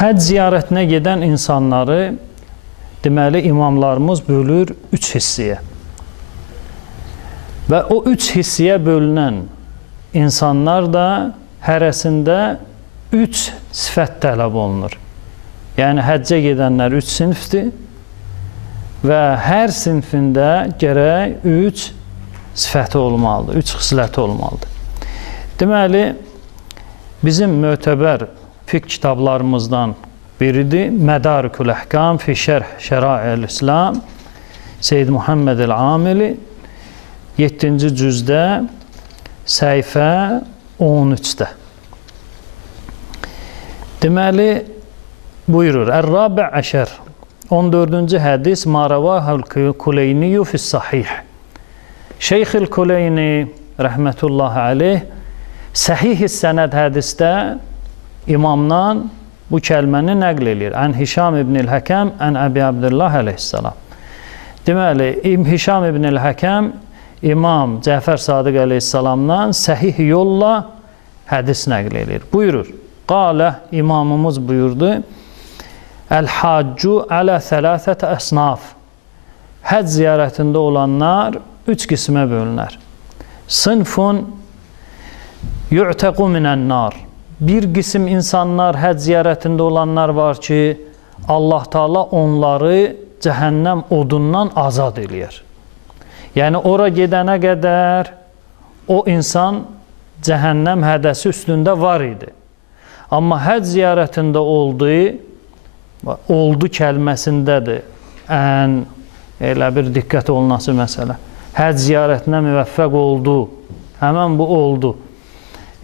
Həcc ziyarətinə gedən insanları deməli imamlarımız bölür 3 hissəyə. Və o 3 hissəyə bölünən insanlar da hərəsində 3 sifət tələb olunur. Yəni həccə gedənlər 3 sinifdir və hər sinifində gərək 3 sifəti olmalıdır, 3 xisləti olmalıdır. Deməli, bizim mötəbər fiqh kitablarımızdan biridir. Mədarikul Əhkam fi Şərh Şərai'l İslam Seyyid Muhammed el-Amili 7-ci cüzdə səhifə 13-də. Deməli, buyurur. Ər-Rabi' əşər 14-cü hədis Maravahul Kuleyniyyu fis-Sahih. Şeyxil Kuleyni rəhmətullahi aleyh Səhih-i Sənəd hədisdə imamdan bu kəlməni nəql edir. Ən Hişam ibn-i Həkəm, ən Əbi Abdullah əleyhissalam. Deməli, Hişam ibn-i Həkəm İmam Cəfər Sadiq əleyhissalamdan səhih yolla hədis nəql edir. Buyurur. Qalə, imamımız buyurdu. Əl-haccu alə thələthətə əsnaf. Həcc ziyarətində olanlar 3 qismə bölünər. Sınfun yu'təqu minən-nar. Bir qism insanlar, həcc ziyarətində olanlar var ki, Allah Taala onları cəhənnəm odundan azad eləyər. Yəni, ora gedənə qədər o insan cəhənnəm hədəsi üstündə var idi. Amma həcc ziyarətində oldu kəlməsindədir ən elə bir diqqət olunası məsələ. Həcc ziyarətinə müvəffəq oldu, həmən bu oldu.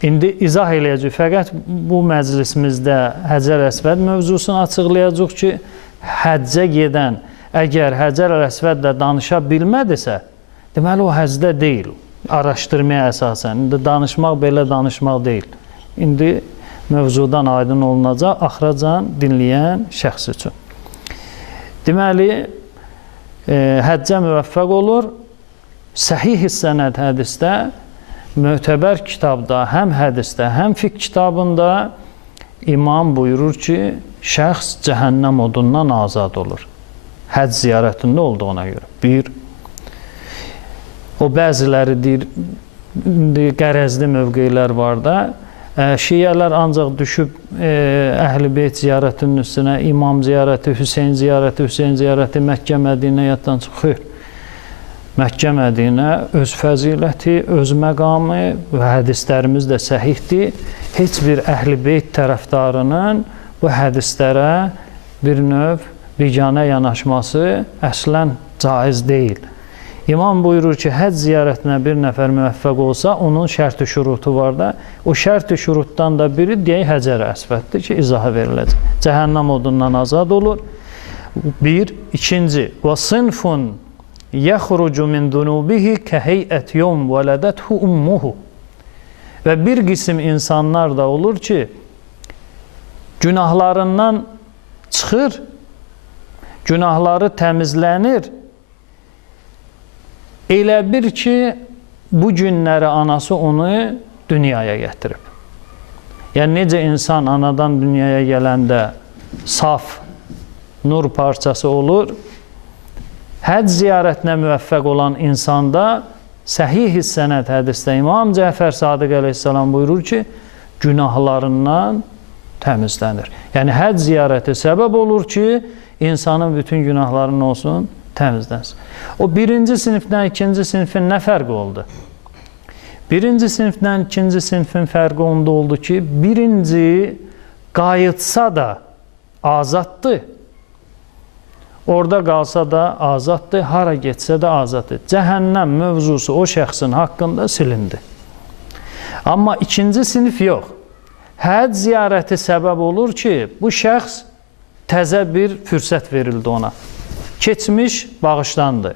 İndi izah eləyəcək, fəqət bu məclisimizdə Həcər Əsvəd mövzusunu açıqlayacaq ki, həccə gedən, əgər Həcər Əsvədlə danışa bilmədisə, deməli o həccdə deyil, araşdırmaya əsasən. İndi danışmaq belə danışmaq deyil. İndi mövzudan aydın olunacaq, axıracan dinləyən şəxs üçün. Deməli, həccə müvəffəq olur, Səhih-i Sənəd hədisdə, mötəbər kitabda, həm hədisdə, həm fiqh kitabında imam buyurur ki, şəxs cəhənnəm odundan azad olur. Həcc ziyarətində olduğuna görə. Bir, o bəziləri deyir, qərəzli mövqeylər var da, şiyələr ancaq düşüb Əhl-i Beyt ziyarətinin üstünə, imam ziyarəti, Hüseyn ziyarəti, Məkkə, Mədinə yaddan çıxır. Məkkə, Mədinə öz fəziləti, öz məqamı və hədislərimiz də səhihdir. Heç bir Əhl-i Beyt tərəfdarının bu hədislərə bir növ biganə yanaşması əslən caiz deyil. İmam buyurur ki, həcc ziyarətinə bir nəfər müvəffəq olsa, onun şərti şurutu var da, o şərti şurutdan da biri deyək Həcər Əsvəddir ki, izahı veriləcək. Cəhənnəm odundan azad olur. Bir, ikinci, və sınfun yəxrucu min dunubihi kəheyət yom vələdəthu ummuhu. Və bir qism insanlar da olur ki, günahlarından çıxır, günahları təmizlənir, elə bir ki, bu günləri anası onu dünyaya gətirib. Yəni, necə insan anadan dünyaya gələndə saf, nur parçası olur, həcc ziyarətinə müvəffəq olan insanda Səhih-i Sənəd hədisdə İmam Cəfər Sadiq əleyhissalam buyurur ki, günahlarından təmizlənir. Yəni, həcc ziyarəti səbəb olur ki, insanın bütün günahlarının olsun, təmizlənsin. O birinci sinifdən ikinci sinifin nə fərqi oldu? Birinci sinifdən ikinci sinifin fərqi onda oldu ki, birinci qayıtsa da azaddır, orada qalsa da azaddır, hara getsə də azaddır. Cəhənnəm mövzusu o şəxsin haqqında silindi. Amma ikinci sinif yox. Həcc ziyarəti səbəb olur ki, bu şəxs təzə bir fürsət verildi ona. Keçmiş bağışlandı.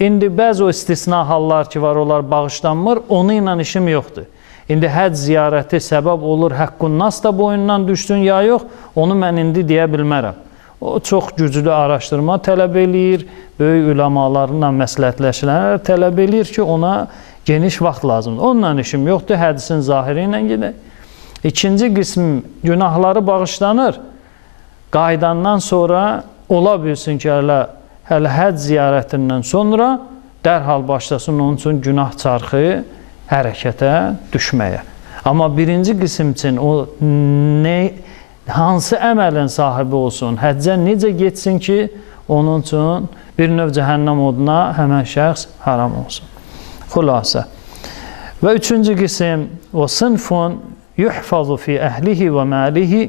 İndi bəzi o istisna hallar ki var, onlar bağışlanmır, onu ilə işim yoxdur. İndi həcc ziyarəti səbəb olur, həqqun nas da boyundan düşsün ya yox, onu mən indi deyə bilmərəm. O çox güclü araşdırma tələb eləyir, böyük üləmalarla məsləhətləşənlər tələb eləyir ki, ona geniş vaxt lazımdır. Onunla işim yoxdur, hədisin zahiri ilə gedək. İkinci qism günahları bağışlanır. qayıdandan sonra ola bilsin ki, hələ həcc ziyarətindən sonra dərhal başlasın onun üçün günah çarxı hərəkətə düşməyə. Amma birinci qism üçün o hansı əməlin sahibi olsun, həccə necə getsin ki, onun üçün bir növ cəhənnəm oduna həmən şəxs haram olsun. Xülasə. Və üçüncü qism o sınfun yuhfazu fi əhlihi və məlihi.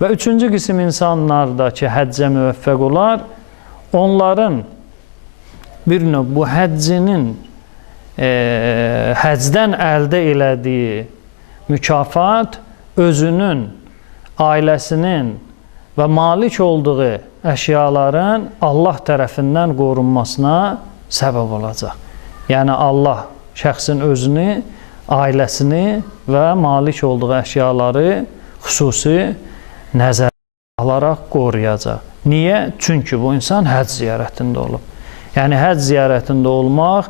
Və üçüncü qism insanlar da ki, həccə müvəffəq olar, onların bir növ bu həccinin həcdən əldə elədiyi mükafat özünün, ailəsinin və malik olduğu əşyaların Allah tərəfindən qorunmasına səbəb olacaq. Yəni Allah şəxsin özünü, ailəsini və malik olduğu əşyaları xüsusi nəzərə alaraq qoruyacaq. Niyə? Çünki bu insan həcc ziyarətində olub. Yəni həcc ziyarətində olmaq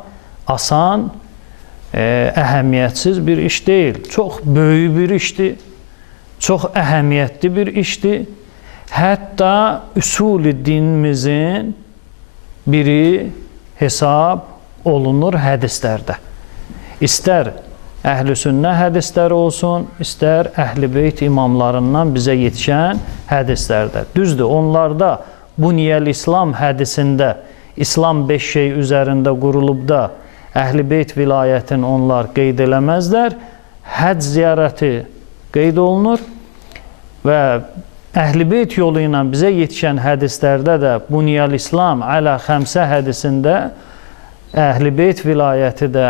asan, əhəmiyyətsiz bir iş deyil. Çox böyük bir işdir, çox əhəmiyyətli bir işdir. Hətta üsul-i dinimizin biri hesab olunur hədislərdə. İstər əhl-i sünnə hədisləri olsun, istər əhl-i beyt imamlarından bizə yetişən hədislərdə. Düzdür, onlarda Bunyəl-İslam hədisində İslam 5 şey üzərində qurulub da əhl-i beyt vilayətini onlar qeyd eləməzlər. Həcc ziyarəti qeyd olunur və əhl-i beyt yolu ilə bizə yetişən hədislərdə də Bunyəl-İslam ələ xəmsə hədisində əhl-i beyt vilayəti də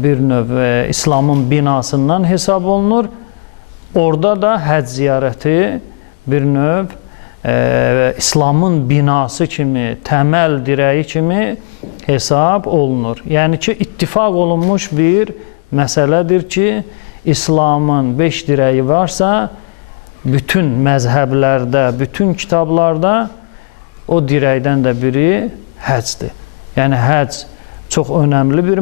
bir növ İslamın binasından hesab olunur. Orada da həcc ziyarəti bir növ İslamın binası kimi, təməl dirəyi kimi hesab olunur. Yəni ki, ittifaq olunmuş bir məsələdir ki, İslamın 5 dirəyi varsa, bütün məzhəblərdə, bütün kitablarda o dirəkdən də biri həccdir. Yəni həcc çox önəmli bir